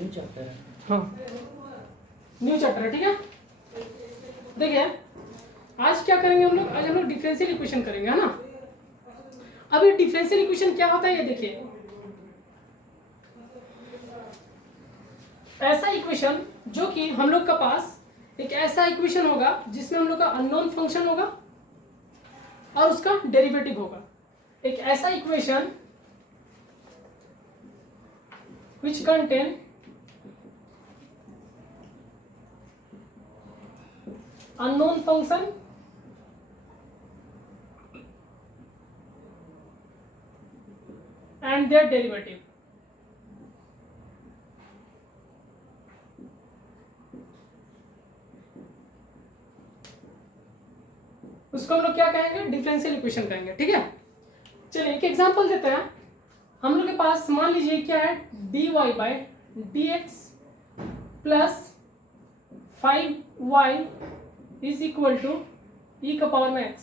New chapter है। हाँ new chapter है, ठीक है। देखिए आज क्या करेंगे हम लोग, आज हम लोग डिफरेंशियल इक्वेशन करेंगे, है ना। अब ये डिफरेंशियल इक्वेशन क्या होता है ये देखिए, ऐसा इक्वेशन जो कि हम लोग का पास एक ऐसा इक्वेशन होगा जिसमें हम लोग का अननोन फंक्शन होगा और उसका डेरिवेटिव होगा। एक ऐसा equation which contain unknown function and their derivative। उसको हम लोग क्या कहेंगे, डिफरेंशियल इक्वेशन कहेंगे, ठीक है। चलिए एक एग्जांपल देते हैं। हम लोग के पास मान लीजिए क्या है, dy/dx plus 5y is equal to e का पावर में x।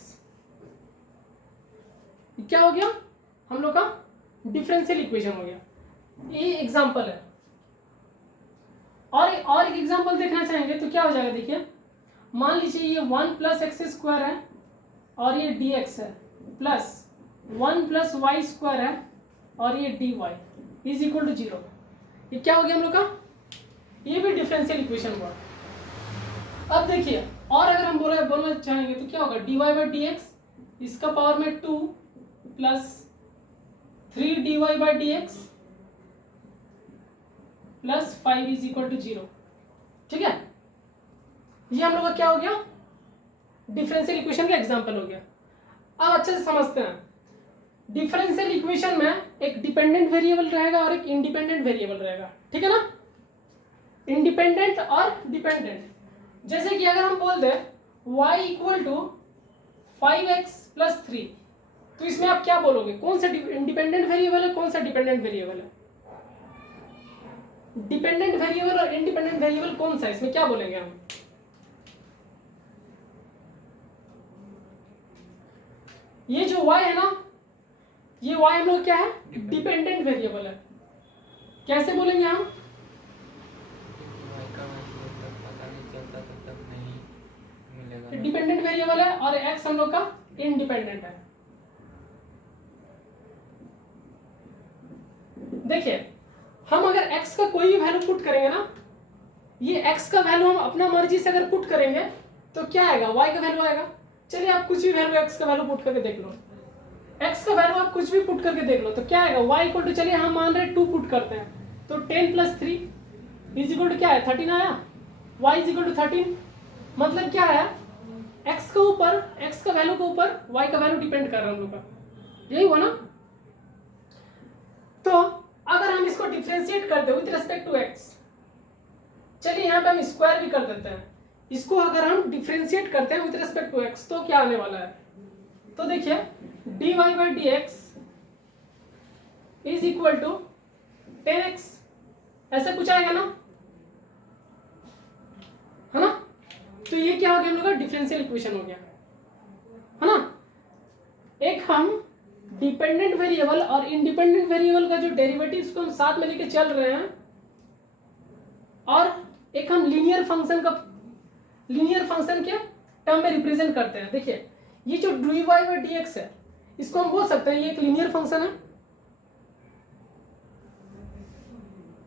क्या हो गया, हम लोग का डिफरेंशियल इक्वेशन हो गया। ये एग्जांपल है। और एक एग्जांपल देखना चाहेंगे तो क्या हो जाएगा, देखिए मान लीजिए ये 1 प्लस एक्स स्क्वायर है और ये dx है, प्लस 1 प्लस वाई स्क्वायर है और ये dy इज इक्वल टू 0। ये क्या हो गया हम लोग का, ये भी डिफरेंशियल इक्वेशन हुआ। अब देखिए और अगर हम बोलना चाहेंगे तो क्या होगा, dy/dx इसका पावर में 2 plus 3dy/dx plus 5 is equal to 0, ठीक है। ये हम लोग का क्या हो गया, डिफरेंशियल इक्वेशन का एग्जांपल हो गया। अब अच्छे से समझते हैं, डिफरेंशियल इक्वेशन में एक डिपेंडेंट वेरिएबल रहेगा और एक इंडिपेंडेंट वेरिएबल रहेगा, ठीक है ना। इंडिपेंडेंट और डिपेंडेंट, जैसे कि अगर हम बोल दें y equal to 5x plus 3, तो इसमें आप क्या बोलोगे, कौन सा इंडिपेंडेंट वेरिएबल है, कौन सा डिपेंडेंट वेरिएबल है। डिपेंडेंट वेरिएबल और इंडिपेंडेंट वेरिएबल कौन सा है, इसमें क्या बोलेंगे हम। ये जो y है ना, ये y हम लोग क्या है, डिपेंडेंट वेरिएबल है। कैसे बोलेंगे हम, डिपेंडेंट वेरिएबल है और x हम लोग का इंडिपेंडेंट है। देखिए हम अगर x का कोई भी वैल्यू पुट करेंगे ना, ये x का वैल्यू हम अपना मर्जी से अगर पुट करेंगे तो क्या आएगा, y का वैल्यू आएगा। चलिए आप कुछ भी वैल्यू x का वैल्यू पुट करके देख लो, x का वैल्यू आप कुछ भी पुट करके देख लो तो क्या आएगा, y इक्वल टू, चलिए हम मान रहे 2 पुट करते हैं तो 10 प्लस 3 इज इक्वल टू क्या है, 13 आया। y इज इक्वल टू 13, मतलब क्या है, x के ऊपर, x का वैल्यू के ऊपर y का वैल्यू डिपेंड कर रहा है हम लोग का, यही हुआ ना। तो अगर हम इसको डिफरेंशिएट कर दे विद रिस्पेक्ट टू x, चलिए यहाँ पे हम स्क्वायर भी कर देते हैं, इसको अगर हम डिफरेंशिएट करते हैं विद रिस्पेक्ट टू x तो क्या आने वाला है, तो देखिए dy/dx is equal to 10x, ऐसा कुछ आएगा ना, है ना। तो ये क्या हो गया, हम लोग का डिफरेंशियल इक्वेशन हो गया, है ना। एक हम डिपेंडेंट वेरिएबल और इंडिपेंडेंट वेरिएबल का जो डेरिवेटिव्स को हम साथ में लेके चल रहे हैं, और एक हम लीनियर फंक्शन के टर्म में रिप्रेजेंट करते हैं। देखिए ये जो dy/dx है इसको हम बोल सकते हैं ये एक लीनियर फंक्शन है।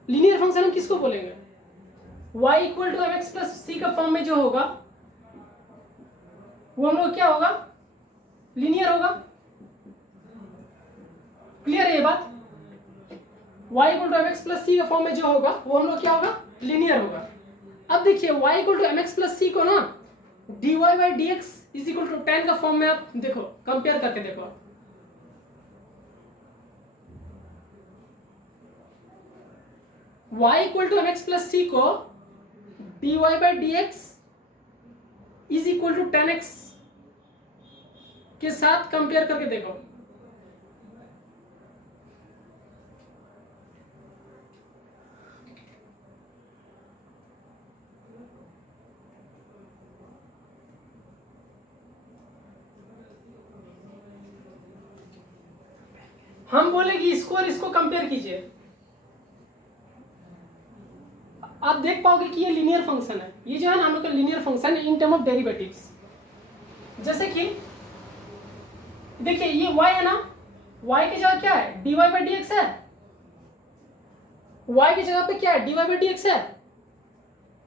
लीनियर फंक्शन हम किसको बोलेंगे, y equal to mx plus C का फॉर्म में जो होगा वो हम लोग क्या होगा, लीनियर होगा। क्लियर है ये बात, y equal to mx plus C का फॉर्म में जो होगा वो हम लोग क्या होगा, लीनियर होगा। अब देखिए y equal to mx plus C को ना dy/dx इज इक्वल टू 10 का फॉर्म में आप देखो, कंपेयर करके देखो। y equal to mx plus C को dy/dx is equal to 10x के साथ कंपेयर करके देखो। हम बोले कि इसको और इसको कंपेयर कीजिए, आप देख पाओगे कि ये लीनियर फंक्शन है, ये जो है ना हम लोग का linear function in term of derivatives. जैसे कि देखिए ये y है ना, y की जगह क्या है, dy बाई डी एक्स है, y की जगह पे क्या है, dy बाई डी एक्स है,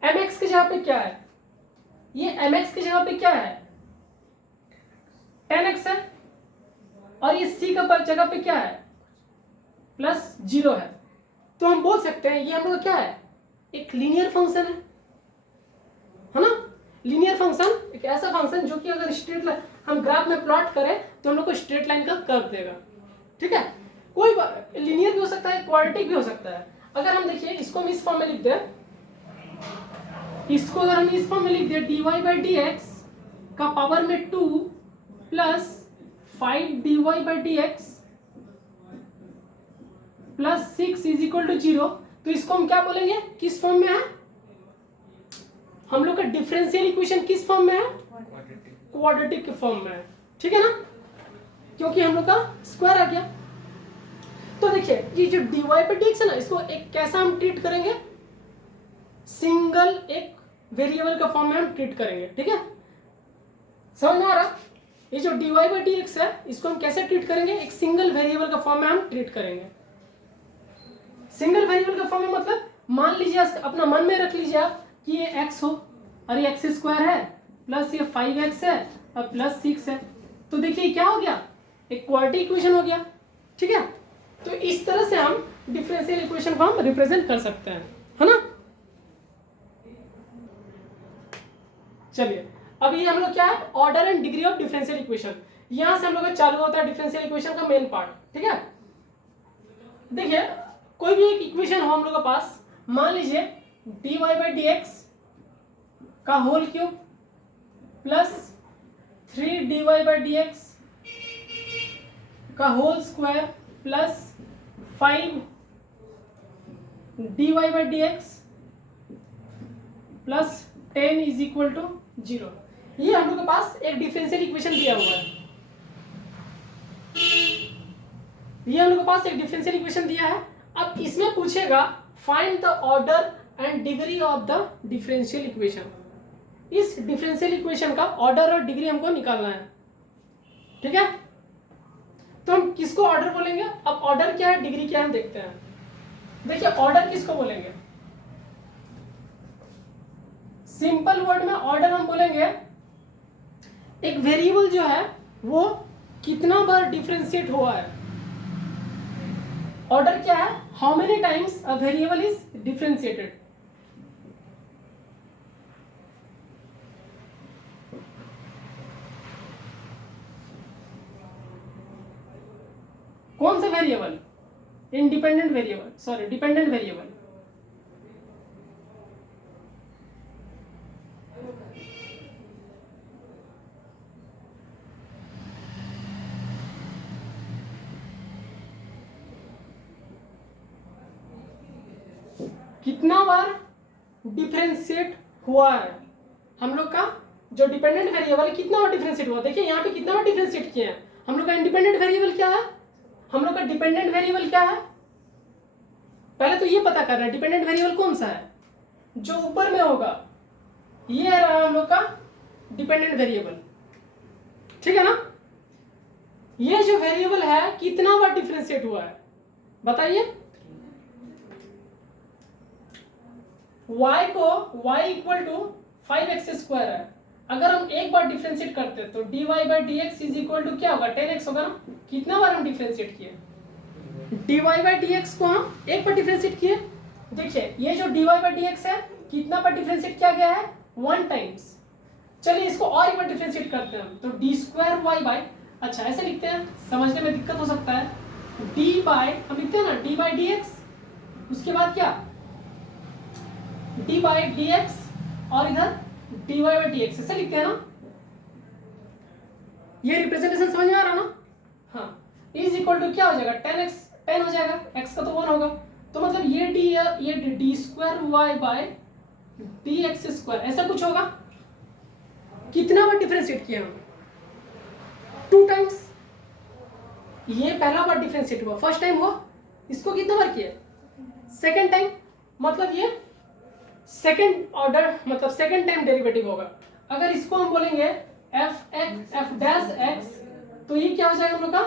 mx की जगह पे क्या है, ये mx की जगह पे क्या है, 10x है, और ये c का जगह पे क्या है, प्लस 0 है। तो हम बोल सकते हैं ये हम लोग क्या है, एक लीनियर फंक्शन है ना। लीनियर फंक्शन एक ऐसा फंक्शन जो कि अगर स्ट्रेट लाइन हम ग्राफ में प्लॉट करें तो हम लोग को स्ट्रेट लाइन का कर्व देगा, ठीक है। कोई लीनियर भी हो सकता है, क्वाड्रेटिक भी हो सकता है। अगर हम देखिए इसको हम इस फॉर्म में लिख दें, इसको अगर हम इस फॉर्म में लिख दें dy बाई डी एक्स का पावर में 2 plus 5 dy by D x plus 6 is equal to 0, तो इसको हम क्या बोलेंगे, किस फॉर्म में है, हम लोग का डिफरेंशियल इक्वेशन किस फॉर्म में है, क्वाड्रेटिक के फॉर्म में है, ठीक है ना, क्योंकि हम लोग का स्क्वायर आ गया। तो देखिए ये जो dy पे dx है ना, इसको एक कैसा हम ट्रीट करेंगे, सिंगल एक वेरिएबल का फॉर्म में हम ट्रीट करेंगे, ठीक है, समझ में आ रहा। ये जो dy बाई डी एक्स है इसको हम कैसे ट्रीट करेंगे, एक सिंगल वेरिएबल का फॉर्म में हम ट्रीट करेंगे। सिंगल वेरिएबल का फॉर्म में मतलब मान लीजिए, अपना मन में रख लीजिए आप कि ये x हो और ये x स्क्वायर है प्लस ये 5x है और प्लस 6 है, तो देखिए क्या हो गया, एक क्वाड्रेटिक इक्वेशन हो गया, ठीक है। तो इस तरह से हम डिफरेंशियल इक्वेशन को हम रिप्रेजेंट कर सकते हैं, है ना। चलिए अब ये हम लोग क्या है, order and degree of differential equation, यहां से हम लोग का चालू होता है डिफरेंशियल इक्वेशन का मेन पार्ट, ठीक है। देखिए कोई भी एक इक्वेशन हो हम लोग के पास, मान लीजिए dy बाई डी एक्स का whole cube plus 3 dy by D x का whole square plus 5 dy by D x plus 10 is equal to 0। ये हम लोग के पास एक डिफरेंशियल इक्वेशन दिया हुआ है, ये हम लोग के पास एक डिफरेंशियल इक्वेशन दिया है। अब इसमें पूछेगा find the order and degree of the differential equation. इस डिफरेंशियल इक्वेशन का ऑर्डर और डिग्री हमको निकालना है, ठीक है। तो हम किसको ऑर्डर बोलेंगे, अब ऑर्डर क्या है डिग्री क्या है हम देखते हैं। देखिए ऑर्डर किसको बोलेंगे, सिंपल वर्ड में ऑर्डर हम बोलेंगे एक वेरिएबल जो है वो कितना बार डिफरेंशिएट हुआ है। ऑर्डर क्या है, how many times a variable is differentiated. कौन सा variable, independent variable, sorry dependent variable. कितना बार डिफरेंशिएट हुआ है हम लोग का जो डिपेंडेंट वेरिएबल है, कितना बार डिफरेंशिएट हुआ। देखिए यहाँ पे कितना बार डिफरेंशिएट किए हैं हम लोग का। इंडिपेंडेंट वेरिएबल क्या है, हम लोग का डिपेंडेंट वेरिएबल क्या है, पहले तो ये पता करना है डिपेंडेंट वेरिएबल कौन सा है, जो ऊपर में होगा ये रहा हम लोग का डिपेंडेंट वेरिएबल, ठीक है ना। ये जो वेरिएबल है कितना बार डिफरेंशिएट हुआ है बताइए। y को y equal to 5x square है, अगर हम एक बार डिफरेंशिएट करते हैं तो dy by D x is equal to क्या होगा, 10x होगा ना। कितना बार हम डिफरेंशिएट किए, dy बाई डी एक्स को हम एक बार डिफरेंशिएट किए। देखिए ये जो dy बाई डी एक्स है कितना बार डिफरेंशिएट किया गया है, 1 टाइम्स। चलिए इसको और एक बार डिफरेंशिएट करते हैं हम, तो डी स्क्वायर वाई बाई, अच्छा ऐसे लिखते हैं समझने में दिक्कत हो सकता है, डी बाई हम लिखते हैं ना डी बाई डी एक्स, उसके बाद क्या डी बाई डी एक्स और इधर d Y by D x, ऐसे लिखते हैं ना। ये रिप्रेजेंटेशन समझ में आ रहा ना। हाँ इज इक्वल टू क्या हो जाएगा, 10x 10 हो जाएगा, x का तो 1 होगा, तो मतलब ये d square y by D x square ऐसा कुछ होगा। कितना बार डिफरेंशिएट किया हम, 2 टाइम्स। ये पहला बार डिफरेंशिएट हुआ, फर्स्ट टाइम हुआ, इसको कितना बार किया, सेकेंड टाइम, मतलब ये सेकंड ऑर्डर मतलब सेकंड टाइम डेरिवेटिव होगा। अगर इसको हम बोलेंगे एफ डैश एक्स, तो ये क्या हो जाएगा हम लोग का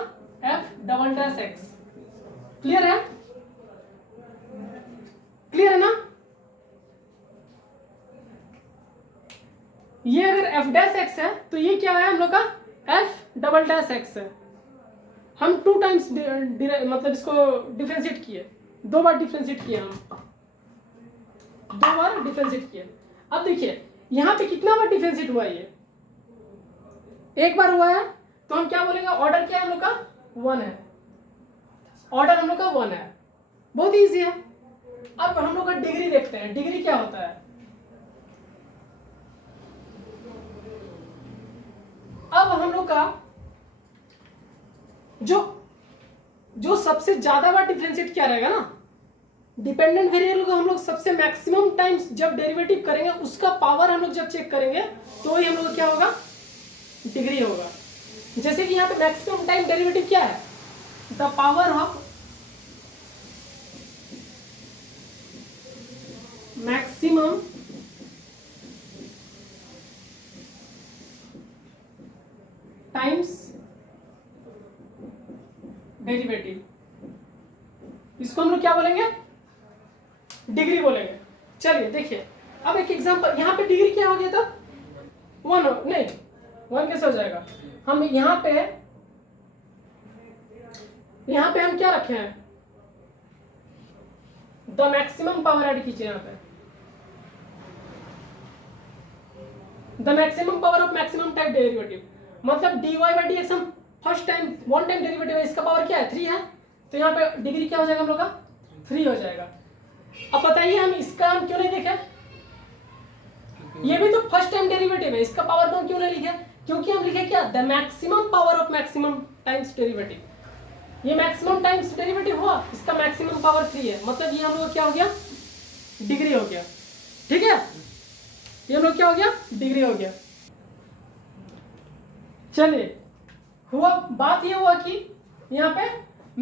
F double dash x. Clear है? क्लियर है ना? ये अगर एफ डैश एक्स है तो ये क्या है हम लोग का एफ डबल डैश एक्स है। हम 2 टाइम्स मतलब इसको डिफरेंशिएट किए, 2 बार डिफरेंशिएट किए, हम 2 बार डिफरेंशिएट किए। अब देखिए यहां पे कितना बार डिफरेंशिएट हुआ, ये एक बार हुआ है, तो हम क्या बोलेंगे ऑर्डर क्या है हम लोग का 1 है, ऑर्डर हम लोग का 1 है। बहुत इजी है। अब हम लोग का डिग्री देखते हैं, डिग्री क्या होता है। अब हम लोग का जो सबसे ज्यादा बार डिफरेंशिएट क्या रहेगा ना, डिपेंडेंट वेरिएबल को हम लोग सबसे मैक्सिमम टाइम्स जब डेरिवेटिव करेंगे उसका पावर हम लोग जब चेक करेंगे तो ही हम लोग क्या होगा डिग्री होगा। जैसे कि यहाँ पे मैक्सिमम टाइम डेरिवेटिव क्या है, the power of maximum times derivative, इसको हम लोग क्या बोलेंगे डिग्री बोलेंगे। चलिए देखिए अब एक एग्जांपल, यहाँ पे डिग्री क्या हो गया था 1 नहीं 1 कैसे हो जाएगा। हम यहाँ पे हम क्या रखे हैं, द मैक्सिमम पावर ऐड कीजिए यहाँ पे, the maximum power of maximum type derivative, मतलब dy बाई dx हम फर्स्ट टाइम 1 टाइम डेरिवेटिव है, इसका पावर क्या है 3 है, तो यहाँ पे डिग्री क्या हो जाएगा हम लोग का 3 हो जाएगा। अब बताइए हम इसका हम क्यों नहीं देखे, ये भी तो फर्स्ट टाइम डेरिवेटिव है, इसका पावर तो हम क्यों नहीं लिखे, क्योंकि हम लिखे क्या the maximum power of maximum times derivative, ये मैक्सिमम टाइम्स डेरिवेटिव हुआ, इसका मैक्सिमम पावर 3 है, मतलब ये हम लोग क्या हो गया डिग्री हो गया। ठीक है, ये हम लोग क्या हो गया डिग्री हो गया। चलिए हुआ बात ये हुआ कि यहाँ पे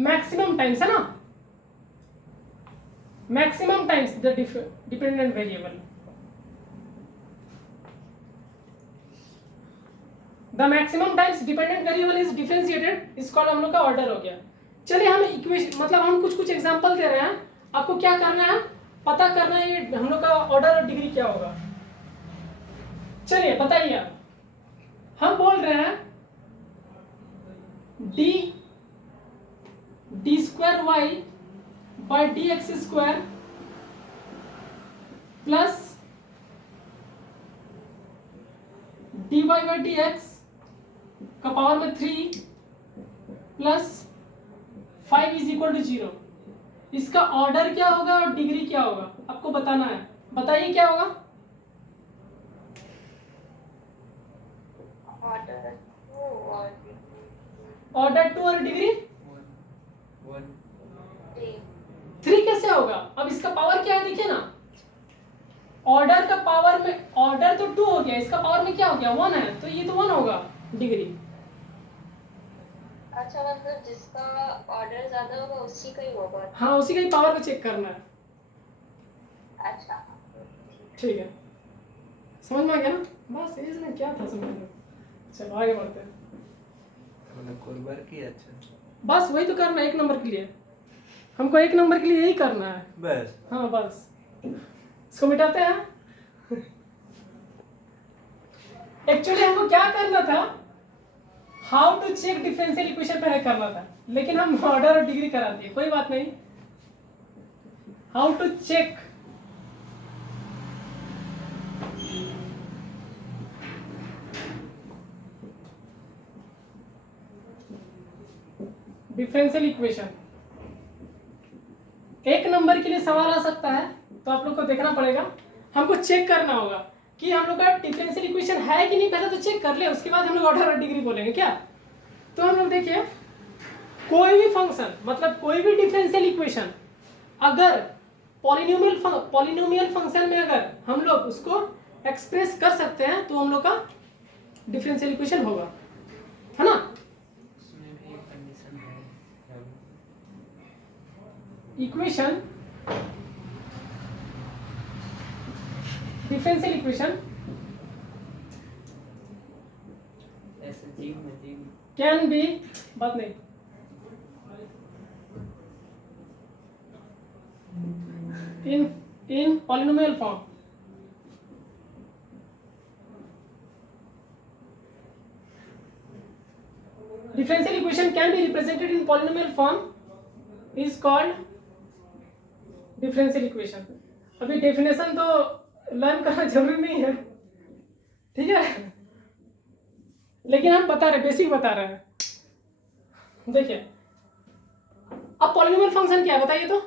मैक्सिमम टाइम्स है ना, maximum times the dependent variable, the maximum times dependent variable is differentiated, इसका हम लोग का ऑर्डर हो गया। चलिए हम इक्वेशन मतलब हम कुछ एग्जांपल दे रहे हैं, आपको क्या करना है पता करना है ये हम लोग का ऑर्डर और डिग्री क्या होगा। चलिए बताइए आप, हम बोल रहे हैं d square y by D x square plus D Y by D x का पावर में 3 प्लस 5 इज इक्वल टू 0, इसका ऑर्डर क्या होगा और डिग्री क्या होगा आपको बताना है। बताइए क्या होगा ऑर्डर 2 और डिग्री 3 कैसे होगा। अब इसका पावर क्या है देखिए ना, ऑर्डर का पावर में ऑर्डर तो 2 हो गया, इसका पावर में क्या हो गया 1 है, तो ये तो 1 होगा डिग्री। अच्छा मतलब जिसका ऑर्डर ज्यादा होगा उसी का ही होगा। हाँ उसी का ही पावर को चेक करना है। अच्छा ठीक है समझ में आ गया ना, बस इसमें क्या था समझ में। चलो आगे बढ़ते हैं, बस वही तो करना है 1 नंबर के लिए, हमको 1 नंबर के लिए यही करना है बस। हाँ बस इसको मिटाते हैं। एक्चुअली हमको क्या करना था, how to check differential equation पहले करना था, लेकिन हम ऑर्डर और डिग्री करा दिए, कोई बात नहीं। How to check differential equation, 1 number के लिए सवाल आ सकता है, तो आप लोग को देखना पड़ेगा, हमको चेक करना होगा कि हम लोग का डिफरेंशियल इक्वेशन है कि नहीं, पहले तो चेक कर ले, उसके बाद हम लोग ऑर्डर और डिग्री बोलेंगे क्या। तो हम लोग देखिए कोई भी फंक्शन मतलब कोई भी डिफरेंशियल इक्वेशन अगर पॉलिनोमियल फंक्शन में अगर हम लोग उसको एक्सप्रेस कर सकते हैं तो हम लोग का डिफरेंशियल इक्वेशन होगा, है ना। उसमें भी एक कंडीशन है, इक्वेशन डिफरेंशियल इक्वेशन ऐसे जीव में जीव कैन बी, बात नहीं, in polynomial form. Differential equation can be represented in polynomial form is called differential equation. अभी डेफिनेशन तो लर्न करना जरूरी नहीं है, ठीक है, लेकिन हम बता रहे, बेसिक बता रहे हैं. देखिए अब पॉलिनोमियल फंक्शन क्या है बताइए तो.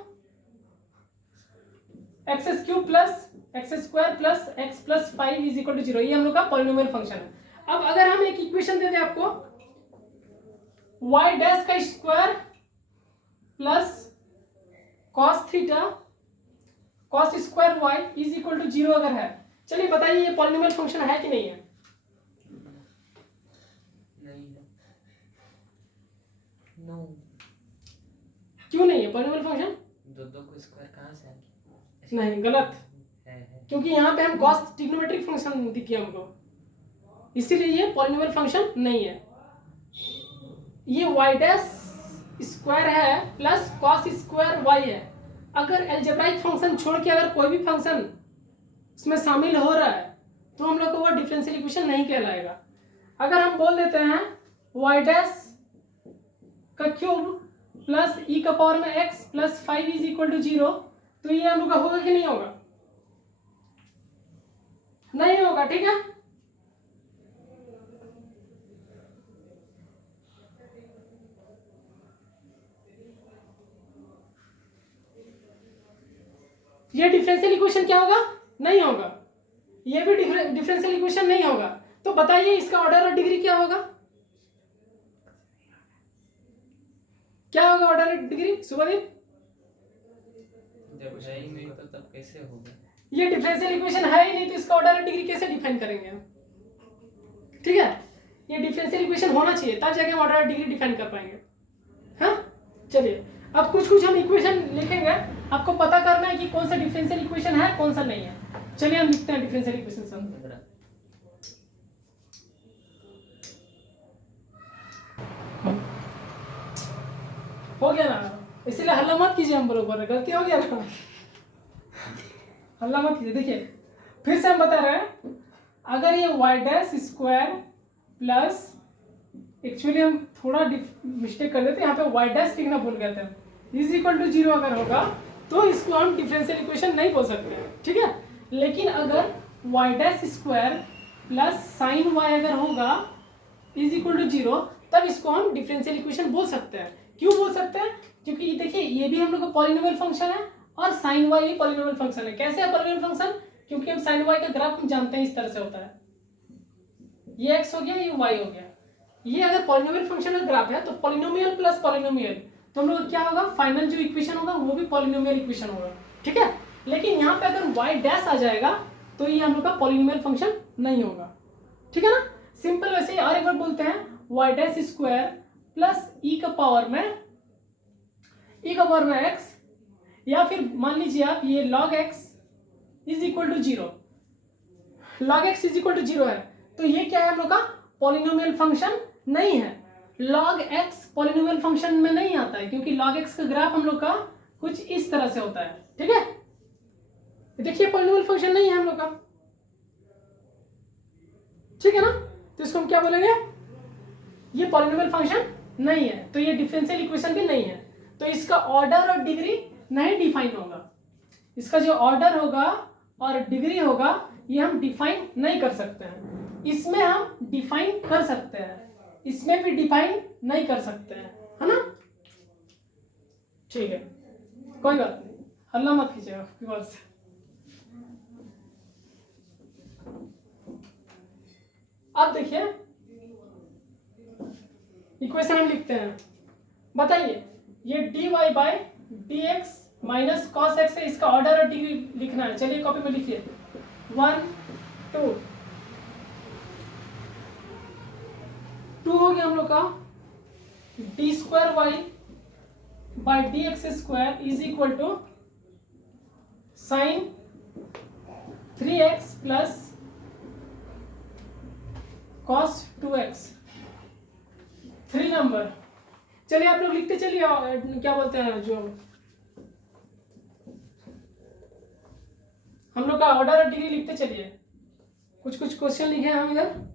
X cube plus x square plus x plus 5 is equal to 0, ये हम लोग का पॉलिनोमियल फंक्शन है. अब अगर हम एक इक्वेशन दे दें आपको y डैश का square plus cos theta cos square y is equal to 0 अगर है, चलिए बताइए ये पॉलिनोमियल फंक्शन है कि नहीं है. नहीं है. नो. क्यों नहीं है पॉलिनोमियल फंक्शन? दो को स्क्वायर कहाँ से आएगी? नहीं, गलत, है. क्योंकि यहाँ पे हम cos ट्रिग्नोमेट्रिक फंक्शन दिखी हमको, इसीलिए ये पॉलिनोमियल फंक्शन नहीं है. ये y डैश स्क्वायर है प्लस cos स्क्वायर y है. अगर एल्जेब्राइक फंक्शन छोड़ के अगर कोई भी फंक्शन उसमें शामिल हो रहा है तो हम लोग को वो डिफरेंशियल इक्वेशन नहीं कहलाएगा. अगर हम बोल देते हैं y डैश का क्यूब प्लस e का पावर में x plus 5 is equal to 0, तो ये हम लोग का होगा कि नहीं होगा? नहीं होगा, ठीक है. ये डिफरेंशियल इक्वेशन क्या होगा? नहीं होगा. ये भी डिफरेंशियल इक्वेशन नहीं होगा. तो बताइए इसका ऑर्डर और डिग्री क्या होगा? क्या होगा ऑर्डर और डिग्री शुभदीप? जब है ही नहीं तो तब कैसे होगा? ये डिफरेंशियल इक्वेशन है ही नहीं तो इसका ऑर्डर और डिग्री कैसे डिफाइन करेंगे हम? ठीक है, ये डिफरेंशियल इक्वेशन होना चाहिए तब जाके हम ऑर्डर और डिग्री डिफाइन कर पाएंगे. हाँ चलिए अब कुछ हम इक्वेशन लिखेंगे, आपको पता करना है कि कौन सा डिफरेंशियल इक्वेशन है कौन सा नहीं है. चलिए हम लिखते हैं डिफरेंशियल इक्वेशन सब. हो गया ना, इसीलिए हल्ला मत कीजिए, हम बरोबर गलती हो गया ना, हल्ला मत कीजिए. देखिए फिर से हम बता रहे हैं, अगर ये y dash square plus, actually हम थोड़ा मिस्टेक कर देते हैं, यहाँ पे y डैश लिखना भूल गए थे, इज इक्वल टू 0 अगर होगा तो इसको हम डिफरेंशियल इक्वेशन नहीं बोल सकते हैं, ठीक है. लेकिन अगर y dash square plus sign y अगर होगा इज इक्वल टू 0, तब इसको हम डिफरेंशियल इक्वेशन बोल सकते हैं. क्यों बोल सकते हैं? क्योंकि देखिए ये भी हम लोग का पॉलिनोमियल फंक्शन है और साइन y भी पॉलिनोमियल फंक्शन है. कैसे है पॉलिनोमियल फंक्शन? क्योंकि हम साइन y का ग्राफ हम जानते हैं इस तरह से होता है, ये x हो गया ये y हो गया. ये अगर पॉलिनोमियल फंक्शन का ग्राफ है तो पॉलिनोमियल प्लस पॉलिनोमियल, तो हम लोग क्या होगा, फाइनल जो इक्वेशन होगा वो भी पॉलिनोमियल इक्वेशन होगा, ठीक है. लेकिन यहाँ पे अगर y डैश आ जाएगा तो ये हम लोग का पॉलिनोमियल फंक्शन नहीं होगा, ठीक है ना. सिंपल वैसे ही और एक बार बोलते हैं, y dash square plus e का पावर में x, या फिर मान लीजिए आप ये log x is equal to 0, log x is equal to 0 है, तो ये क्या है हम लोग का पॉलिनोमियल फंक्शन नहीं है. log x पॉलिनोमियल फंक्शन में नहीं आता है क्योंकि log x का ग्राफ हम लोग का कुछ इस तरह से होता है, ठीक है. देखिए पॉलिनोमियल फंक्शन नहीं है हम लोग का, ठीक है ना. तो इसको हम क्या बोलेंगे, ये पॉलिनोमियल फंक्शन नहीं है, तो ये डिफरेंशियल इक्वेशन भी नहीं है. तो इसका ऑर्डर और डिग्री नहीं डिफाइन होगा. इसका जो ऑर्डर होगा और डिग्री होगा ये हम डिफाइन नहीं कर सकते हैं. इसमें हम डिफाइन कर सकते हैं, इसमें भी डिफाइन नहीं कर सकते हैं, है ना. ठीक है, कोई बात नहीं, हल्ला मत कीजिएगा आपकी बात से. अब देखिए इक्वेशन हम लिखते हैं. बताइए ये dy by D x minus cos x है, इसका ऑर्डर और डिग्री लिखना है. चलिए कॉपी में लिखिए 1 2 हो गया हम लोग का d square y by D x square is equal to sine 3x plus cos 2x 3 number. चलिए आप लोग लिखते चलिए, क्या बोलते हैं जो हम लोग का ऑर्डर और डिग्री लिखते चलिए। कुछ कुछ क्वेश्चन लिखे हैं हम इधर।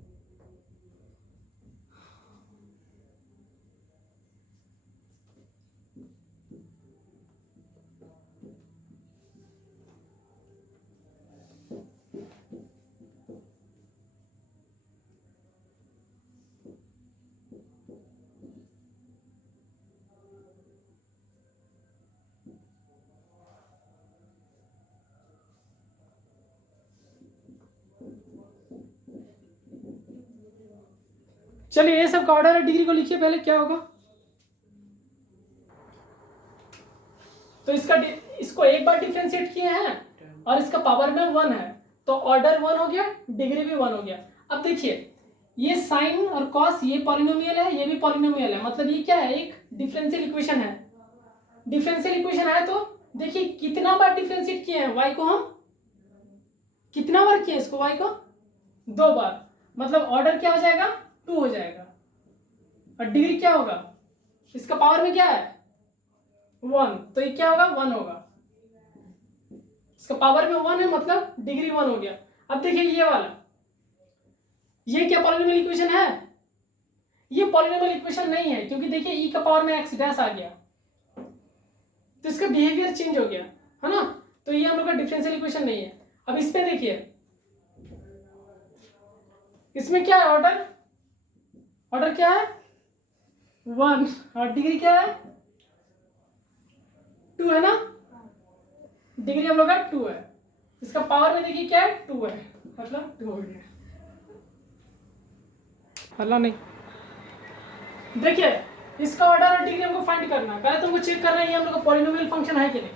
चलिए ये सब का ऑर्डर और डिग्री को लिखिए पहले, क्या होगा। तो इसको एक बार डिफरेंशिएट किए हैं और इसका पावर में 1 है, तो ऑर्डर 1 हो गया, डिग्री भी 1 हो गया। अब देखिए ये साइन और कॉस ये पॉलिनोमियल है, ये भी पॉलिनोमियल है, मतलब ये क्या है, एक डिफरेंशियल इक्वेशन है। डिफरेंशियल इक्वेशन है तो देखिए कितना बार डिफरेंशिएट किए हैं y को, हम कितना बार किए इसको, y को 2 बार, मतलब ऑर्डर क्या हो जाएगा 2 हो जाएगा। और डिग्री क्या होगा, इसका पावर में क्या है 1, तो ये क्या होगा 1 होगा। इसका पावर में 1 है मतलब डिग्री 1 हो गया। अब देखिए ये वाला, ये क्या पॉलिनोमियल इक्वेशन है, ये पॉलिनोमियल इक्वेशन नहीं है, क्योंकि देखिए e का पावर में x डैश आ गया, तो इसका बिहेवियर चेंज हो गया है ना, तो ये हम लोग का डिफरेंशियल इक्वेशन नहीं है। अब इस पे देखिए, इसमें क्या है ऑर्डर, ऑर्डर क्या है 1 और डिग्री क्या है 2 है ना, डिग्री हम लोग का 2 है। इसका पावर में देखिए क्या है 2 है, मतलब 2 हो गया। हल्ला नहीं, देखिए इसका ऑर्डर और डिग्री हमको फाइंड करना है। पहले तुमको चेक करना है ये हम लोग का पॉलिनोमियल फंक्शन है कि नहीं।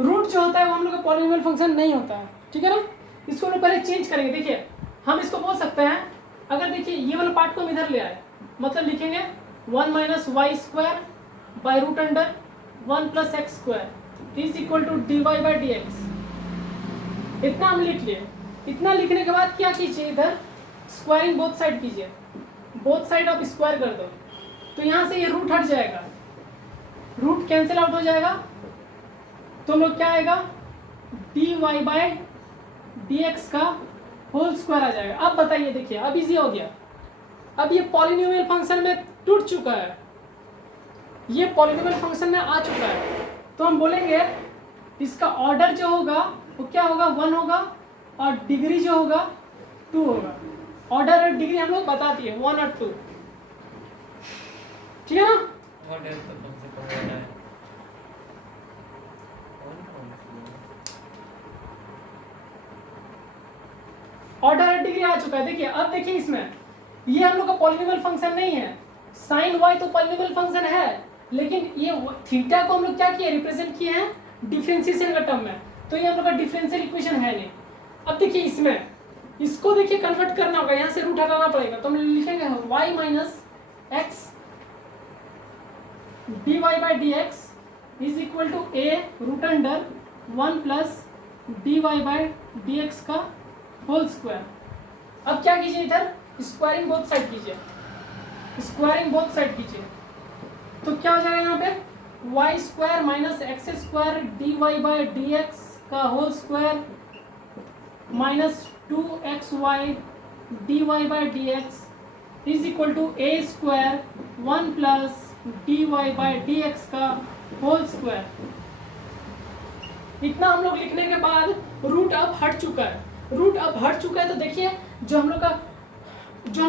रूट जो होता है वो हम लोग का पॉलिनोमियल फंक्शन नहीं होता है, ठीक है ना। इसको हम लोग पहले चेंज करेंगे। देखिए हम इसको बोल सकते हैं, अगर देखिए ये वाला पार्ट को हम इधर ले आए, मतलब लिखेंगे 1 minus y square by root under 1 plus x square is equal to d Y by D x. इतना हम लिख लिए। इतना लिखने के बाद क्या कीजिए, इधर स्क्वायरिंग बोथ साइड कीजिए, बोथ साइड आप स्क्वायर कर दो, तो यहाँ से ये रूट हट जाएगा, रूट कैंसिल आउट हो जाएगा, तो हम लोग क्या आएगा d Y by D x का होल स्क्वायर आ जाएगा। अब बताइए, देखिए अब इजी हो गया। अब ये पॉलिनोमियल फंक्शन में टूट चुका है, ये पॉलिनोमियल फंक्शन में आ चुका है, तो हम बोलेंगे इसका ऑर्डर जो होगा वो क्या होगा 1 होगा और डिग्री जो होगा 2 होगा। ऑर्डर और डिग्री हम लोग बता दिए 1 और 2, ठीक है ना। ऑर्डर तो कम से कम होना है। ऑर्डर और डिग्री आ चुका है। देखिए अब देखिए इसमें ये हम लोग का पॉलिनोमियल फंक्शन नहीं है, साइन वाई तो पॉलिनोमियल फंक्शन है, लेकिन ये थीटा को हम लोग क्या किए, रिप्रेजेंट किए हैं डिफरेंशिएशन का टर्म में, तो ये हम लोग का डिफरेंशियल इक्वेशन है नहीं। अब देखिए इसमें इसको देखिए कन्वर्ट करना होगा, यहाँ से रूट हटाना पड़ेगा, तो हम लिखेंगे y minus X D Y by D x is equal to a root under 1 plus D Y by D x का होल स्क्वायर। अब क्या कीजिए, इधर स्क्वायरिंग बोथ साइड कीजिए, स्क्वायरिंग बोथ साइड कीजिए, तो क्या हो जाएगा यहाँ पे Y square minus X square D Y by D x का whole square minus 2xy dy by D x is equal to a square 1 plus dy by D x का whole square. इतना हम लोग लिखने के बाद रूट अब हट चुका है, रूट अब हट चुका है, तो देखिए जो हम लोग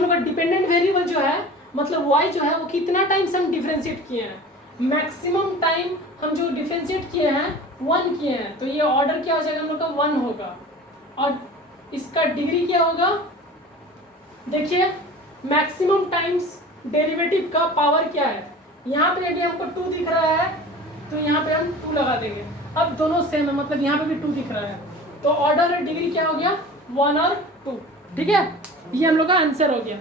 का डिपेंडेंट वेरिएबल जो है, मतलब y जो है वो कितना टाइम से हम डिफरेंशिएट किए हैं, मैक्सिमम टाइम हम जो डिफरेंशिएट किए हैं 1 किए हैं, तो ये ऑर्डर क्या हो जाएगा हम लोग का 1 होगा। और इसका डिग्री क्या होगा, देखिए मैक्सिमम टाइम्स डेरिवेटिव का पावर क्या है, यहाँ पे यदि हमको 2 दिख रहा है तो यहाँ पे हम 2 लगा देंगे। अब दोनों सेम है, मतलब यहाँ पे भी 2 दिख रहा है, तो ऑर्डर और डिग्री क्या हो गया 1 और 2, ठीक है। ये हम लोग का आंसर हो गया।